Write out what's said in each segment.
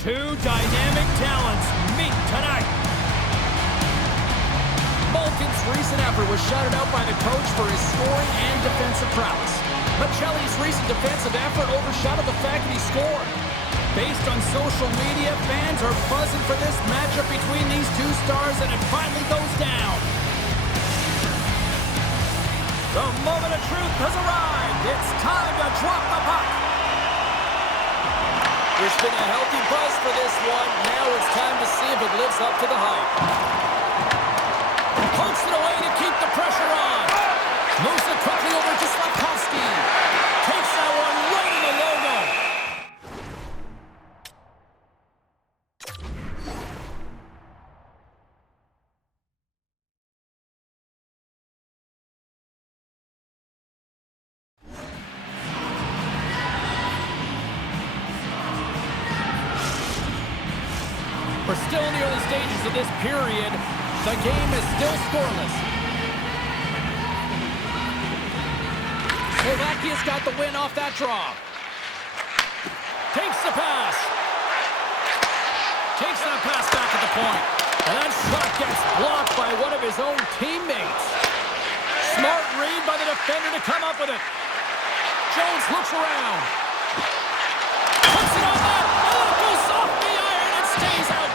Two dynamic talents meet tonight. Malkin's recent effort was shouted out by the coach for his scoring and defensive prowess. Michelli's recent defensive effort overshadowed the fact that he scored. Based on social media, fans are buzzing for this matchup between these two stars, and it finally goes down. The moment of truth has arrived. It's time to drop the puck. There's been a healthy buzz for this one. Now it's time to see if it lives up to the hype. Pokes it away to keep the pressure on. Moves it quickly over to Slavkovsky. Takes that one right in the logo. We're still in the early stages of this period. The game is still scoreless. Slovakia's got the win off that draw. Takes the pass. Takes that pass back at the point. And that shot gets blocked by one of his own teammates. Smart read by the defender to come up with it. Jones looks around. Puts it on that. Oh, it goes off the iron and stays out.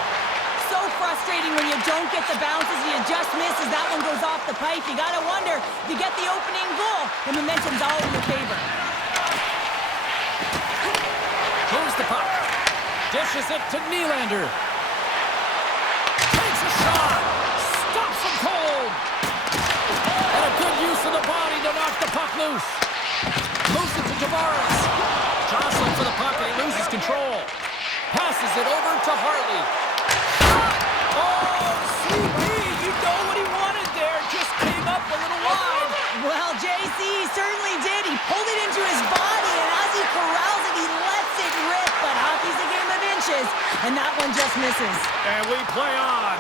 Frustrating when you don't get the bounces and you just miss as that one goes off the pipe. You gotta wonder if you get the opening goal, the momentum's all in your favor. Moves the puck. Dishes it to Nylander. Takes a shot. Stops him cold. And a good use of the body to knock the puck loose. Moves it to Tavares. Jostling for the puck and he loses control. Passes it over to Harley. Oh, CP, you know what he wanted there. Just came up a little wide. Well, JC certainly did. He pulled it into his body, and as he corrals it, he lets it rip. But hockey's a game of inches, and that one just misses. And we play on.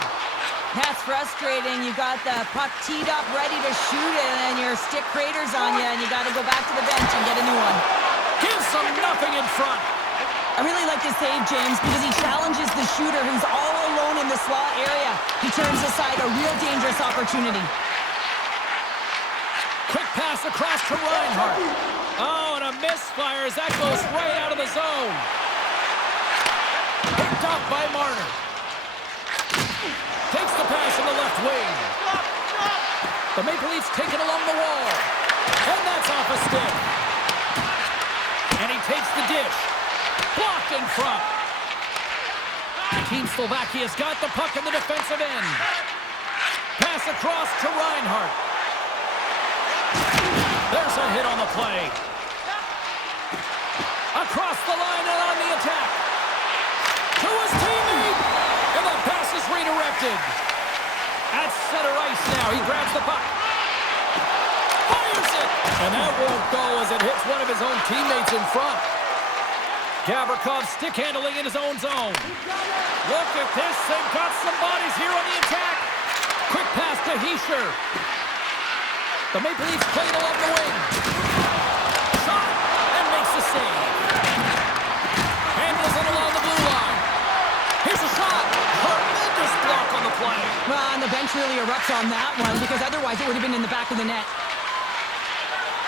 That's frustrating. You got the puck teed up, ready to shoot it, and your stick craters on you, and you got to go back to the bench and get a new one. Gives them nothing in front. I really like his save, James, because he challenges the shooter who's all alone in the slot area. He turns aside a real dangerous opportunity. Quick pass across to Reinhart. Oh, and a misfire as that goes right out of the zone. Picked up by Marner. Takes the pass in the left wing. The Maple Leafs take it along the wall. And that's off a stick. And he takes the dish. Blocked in front. Team Slovakia's got the puck in the defensive end. Pass across to Reinhart. There's a hit on the play. Across the line and on the attack. To his teammate. And the pass is redirected. At center ice now. He grabs the puck. Fires it. And that won't go as it hits one of his own teammates in front. Gavrikov stick handling in his own zone. Look at this. They've got some bodies here on the attack. Quick pass to Hischier. The Maple Leafs play it along the wing. Shot and makes the save. Handles it along the blue line. Here's a shot. Horrendous block on the play. Well, and the bench really erupts on that one because otherwise it would have been in the back of the net.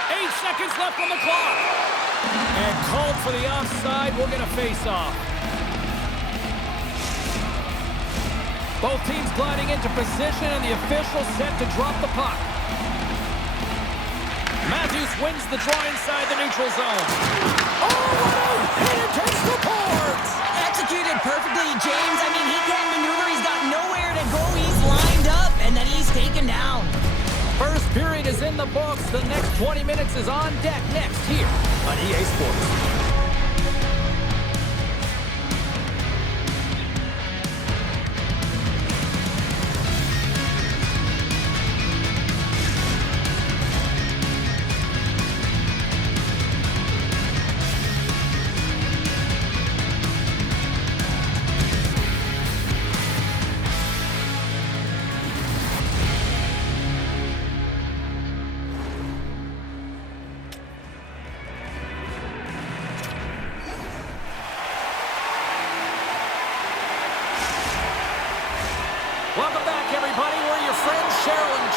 8 seconds left on the clock. And called for the offside. We'll get a face-off. Both teams gliding into position, and the official set to drop the puck. Matthews wins the draw inside the neutral zone. Oh, what a hit! It takes the boards! Executed perfectly, James. I mean, he can't maneuver. He's got nowhere to go. He's lined up, and then he's taken down. First period is in the books. The next 20 minutes is on deck next here on EA Sports.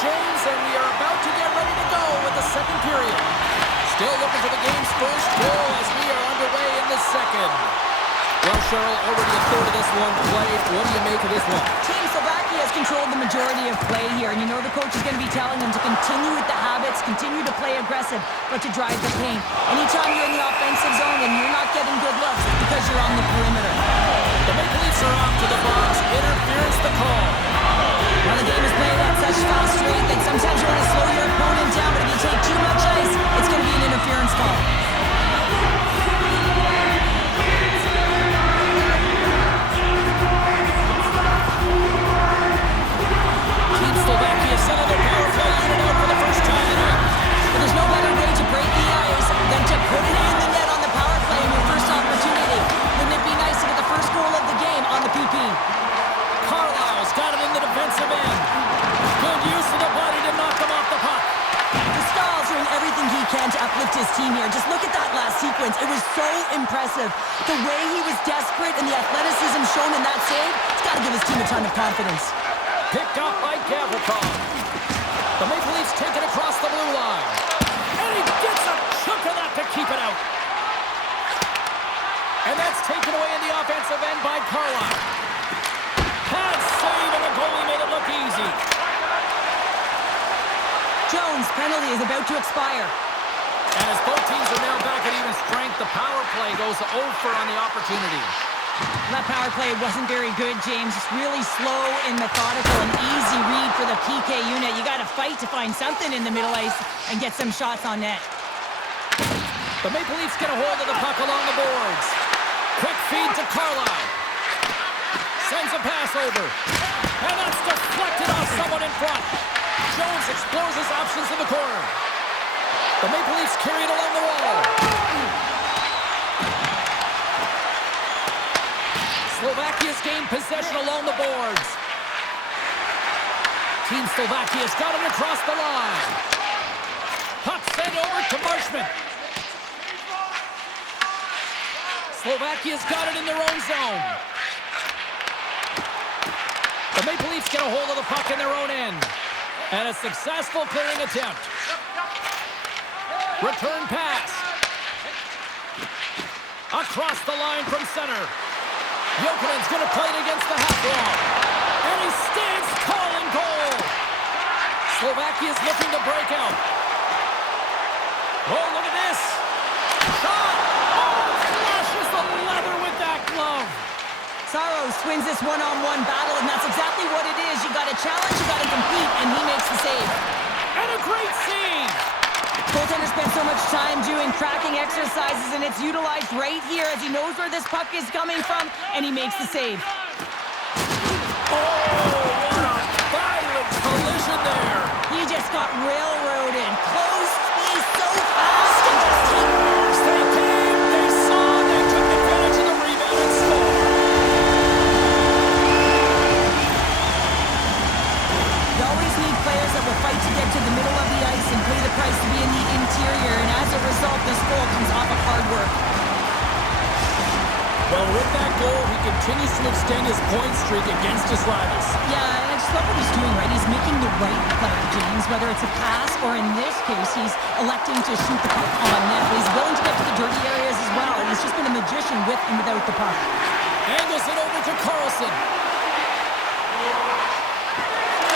James, and we are about to get ready to go with the second period. Still looking for the game's first goal as we are underway in the second. Well, Cheryl, already a third of this one played. What do you make of this one? Team Slovakia has controlled the majority of play here, and you know the coach is going to be telling them to continue with the habits, continue to play aggressive, but to drive the paint. Anytime you're in the offensive zone and you're not getting good looks, it's because you're on the perimeter. The Maple Leafs are off to the box. Interference the call. Well, the game is played at such fast rate that sometimes you want to slow your opponent down, but if you take too much ice, it's going to be an interference call. Team Slovakia sending their power play unit out for the first time tonight. But there's no better way to break the ice than to put it in the net on the power play in your first opportunity. Wouldn't it be nice to get the first goal of the game on the PP? Carlisle's got it in the defensive end. Good use of the body to knock him off the puck. Stahl's doing everything he can to uplift his team here. Just look at that last sequence. It was so impressive. The way he was desperate and the athleticism shown in that save, it's got to give his team a ton of confidence. Picked up by Gavrikov. The Maple Leafs take it across the blue line. And he gets a chunk of that to keep it out. And that's taken away in the offensive end by Carlisle. Pad save, and the goalie made it look easy. Jones' penalty is about to expire. And as both teams are now back at even strength, the power play goes over on the opportunity. That power play wasn't very good, James. Just really slow and methodical and easy read for the PK unit. You got to fight to find something in the middle ice and get some shots on net. The Maple Leafs get a hold of the puck along the boards. Quick feed to Carlisle. Sends a pass over. And that's deflected off someone in front. Jones explores his options in the corner. The Maple Leafs carry it along the wall. Slovakia's gained possession along the boards. Team Slovakia's got it across the line. Puck sent over to Marshman. Slovakia's got it in their own zone. The Maple Leafs get a hold of the puck in their own end. And a successful clearing attempt. Return pass. Across the line from center. Jokinen's going to play it against the half wall. And he stands tall in goal. Slovakia's looking to break out. Oh, look at this. Shot. Oh, flashes the leather with that glove. Saros wins this one-on-one battle, and that's exactly what it is. You got to challenge, you got to compete, and he makes the save. And a great save. Goaltender spent so much time doing cracking exercises, and it's utilized right here as he knows where this puck is coming from, and he makes the save. Oh, what a violent collision there. He just got railroaded. Close space so fast and just keep... They came, they saw, they took advantage of the rebound and scored. You always need players that will fight to get to the middle of the ice and pay the price to be in the interior, and as a result, this goal comes off of hard work. Well, with that goal, he continues to extend his point streak against his rivals. Yeah, and I just love what he's doing, right? He's making the right play, James, whether it's a pass or, in this case, he's electing to shoot the puck on net. But he's willing to get to the dirty areas as well, and he's just been a magician with and without the puck. Angles it over to Carlson.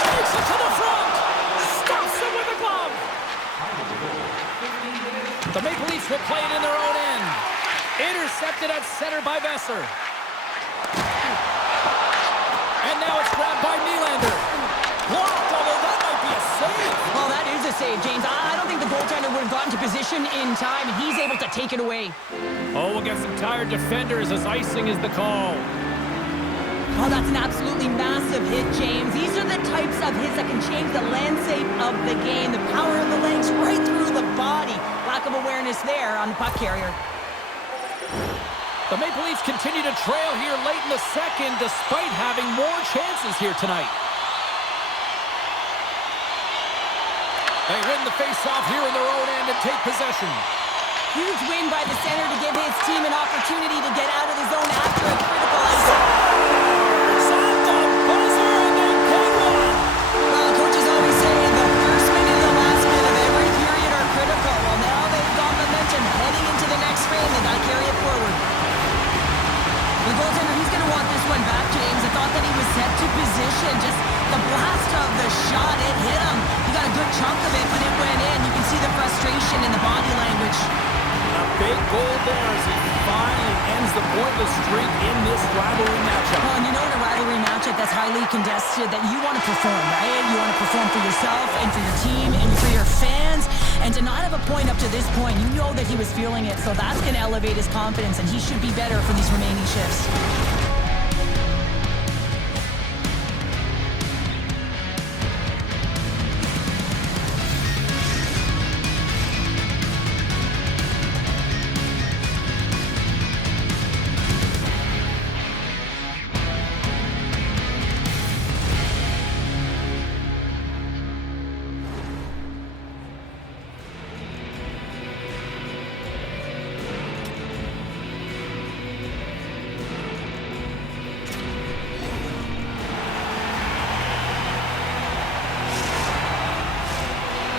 Takes it to the front. Stops it with a glove. The Maple Leafs will play it in their own end. Intercepted at center by Besser. And now it's grabbed by Nylander. Blocked, although that might be a save. Well, that is a save, James. I don't think the goaltender would have gotten to position in time, and he's able to take it away. Oh, we'll get some tired defenders as icing is the call. Oh, that's an absolutely massive hit, James. These are the types of hits that can change the landscape of the game. The power of the legs right through the body. Lack of awareness there on the puck carrier. The Maple Leafs continue to trail here late in the second despite having more chances here tonight. They win the face-off here in their own end and take possession. Huge win by the center to give his team an opportunity to get out of the zone after a critical ice. It's on the buzzer and they get one. Well, coaches always say the mentioned, just the blast of the shot, it hit him. He got a good chunk of it, but it went in. You can see the frustration in the body language. A big goal there as he finally ends the pointless streak in this rivalry matchup. Well, and you know in a rivalry matchup that's highly contested that you want to perform, right? You want to perform for yourself and for your team and for your fans. And to not have a point up to this point, you know that he was feeling it. So that's going to elevate his confidence, and he should be better for these remaining shifts.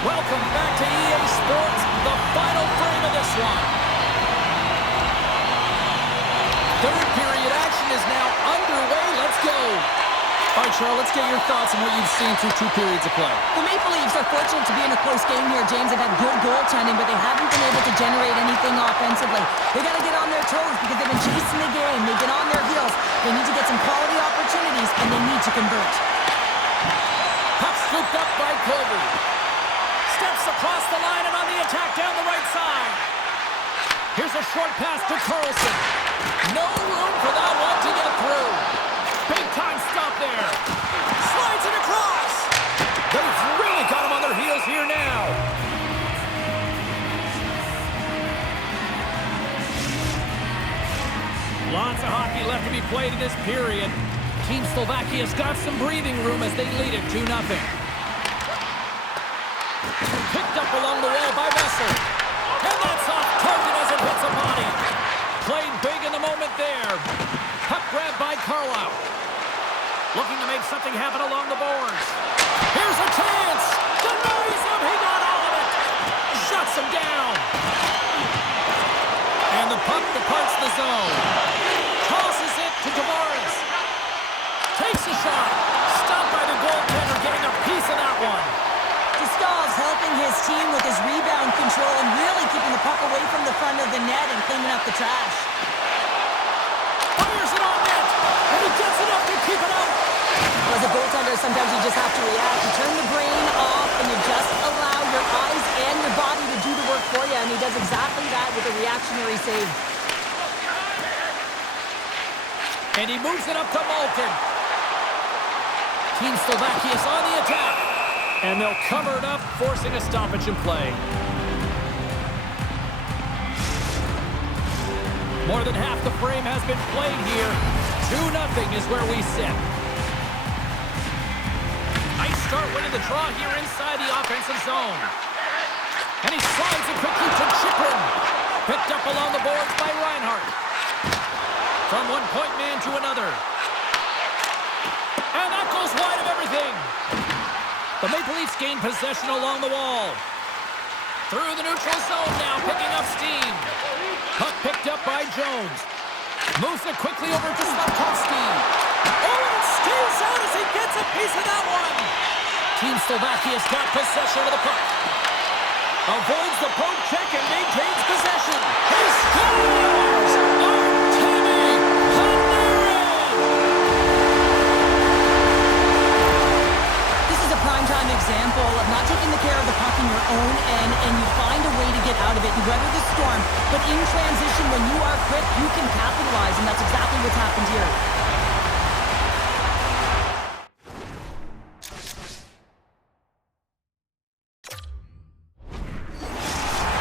Welcome back to EA Sports, the final frame of this one. Third period action is now underway. Let's go. All right, Cheryl, let's get your thoughts on what you've seen through 2 periods of play. The Maple Leafs are fortunate to be in a close game here, James. They've had good goaltending, but they haven't been able to generate anything offensively. They got to get on their toes because they've been chasing the game. They've been on their heels. They need to get some quality opportunities, and they need to convert. Puck scooped up by Kobe. Steps across the line and on the attack down the right side. Here's a short pass to Carlson. No room for that one to get through. Big time stop there. Slides it across. They've really got him on their heels here now. Lots of hockey left to be played in this period. Team Slovakia's got some breathing room as they lead it 2-0. Picked up along the wall by Vessel. And that's off target as it hits a body. Played big in the moment there. Puck grabbed by Carlisle. Looking to make something happen along the boards. Here's a chance. Denies him. He got all of it. Shuts him down. And the puck departs the zone. Tosses it to Tavares. Takes a shot. Stopped by the goaltender, getting a piece of that one. Gustav's helping his team with his rebound control and really keeping the puck away from the front of the net and cleaning up the trash. Fires it on net, and he gets enough to keep it out. As a goaltender, sometimes you just have to react. You turn the brain off and you just allow your eyes and your body to do the work for you, and he does exactly that with a reactionary save. And he moves it up to Malkin. Team Slovakia's on the attack. And they'll cover it up, forcing a stoppage in play. More than half the frame has been played here. 2-0 is where we sit. Nice start winning the draw here inside the offensive zone. And he slides it quickly to Chikrin. Picked up along the boards by Reinhart. From one point man to another. And that goes wide of everything. The Maple Leafs gain possession along the wall. Through the neutral zone now, picking up steam. Puck picked up by Jones. Moves it quickly over to Slavkovsky. Oh, and it stays out as he gets a piece of that one. Team Slovakia's got possession of the puck. Avoids the poke check and maintains possession. He scores! Artemi Panarin! This is a primetime example of not taking the care of the puck in your own end, and you find a way to get out of it. You weather the storm, but in transition, when you are quick, you can capitalize, and that's exactly what's happened here.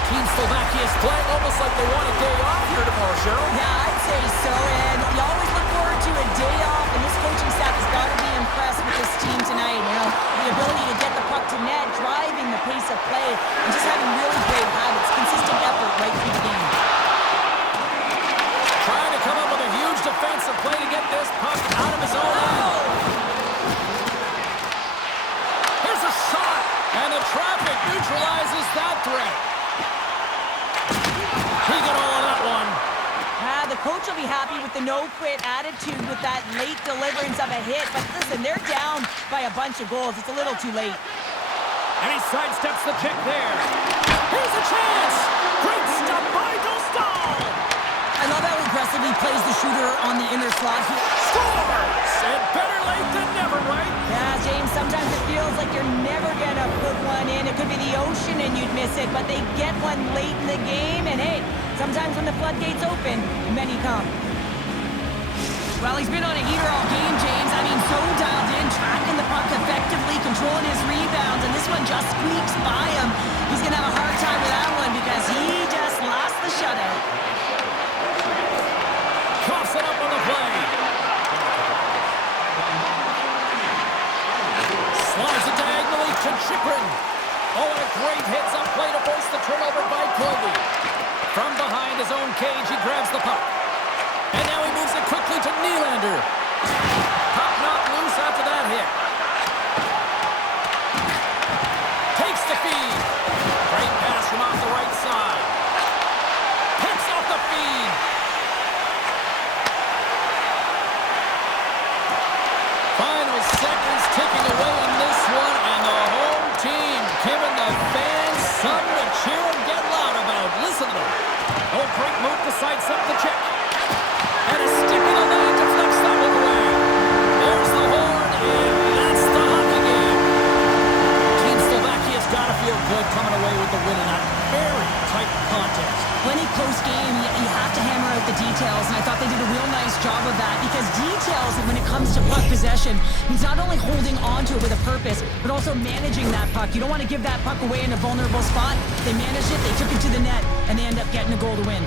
Team Slovakia's playing almost like they want a day off here tomorrow, Cheryl. Yeah, I'd say so, and you always look forward to a day off, and this coaching staff has got to be impressed with this team tonight. You know, the ability to get the puck to net, driving the pace of play, and just having really great habits, consistent effort right through the game. Trying to come up with a huge defensive play to get this puck out of his own end. Here's a shot, and the traffic neutralizes that threat. He got all of that one. The coach will be happy with the no-quit attitude with that late deliverance of a hit. But listen, they're down by a bunch of goals. It's a little too late. And he sidesteps the check there. Here's a chance. Great stop by Dostal. I love how aggressive he plays the shooter on the inner slot here. Scores! And better late than never, right? Yeah, James, sometimes it feels like you're never going to put one in. It could be the ocean and you'd miss it, but they get one late in the game. And hey, sometimes when the floodgates open, many come. Well, he's been on a heater all game, James. I mean, so dialed in, tracking the puck effectively, controlling his rebounds, and this one just squeaks by him. He's going to have a hard time with that one because he just lost the shutout. Coughs it up on the play. Slides it diagonally to Chikrin. Oh, and a great hits-up play to force the turnover by goalie. From behind his own cage, he grabs the puck. And now he moves it quickly to Nylander. Puck knocked loose after that hit. Takes the feed. Great pass from off the right side. Picks off the feed. Final seconds ticking away in this one, and the home team giving the fans something to cheer and get loud about. Listen to them. Oh, great move to sidestep the check. And a stick in the lane deflects that one away. There's the horn, and that's the hockey game. Team Slovakia's got to feel good coming away with the win in that very tight contest. Plenty close game. You have to hammer out the details, and I thought they did a real nice job of that because details, when it comes to puck possession, means not only holding on to it with a purpose, but also managing that puck. You don't want to give that puck away in a vulnerable spot. They managed it, they took it to the net, and they end up getting a goal to win.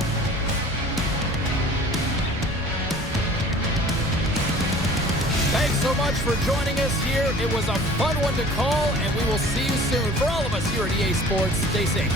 Thanks so much for joining us here. It was a fun one to call, and we will see you soon. For all of us here at EA Sports, stay safe.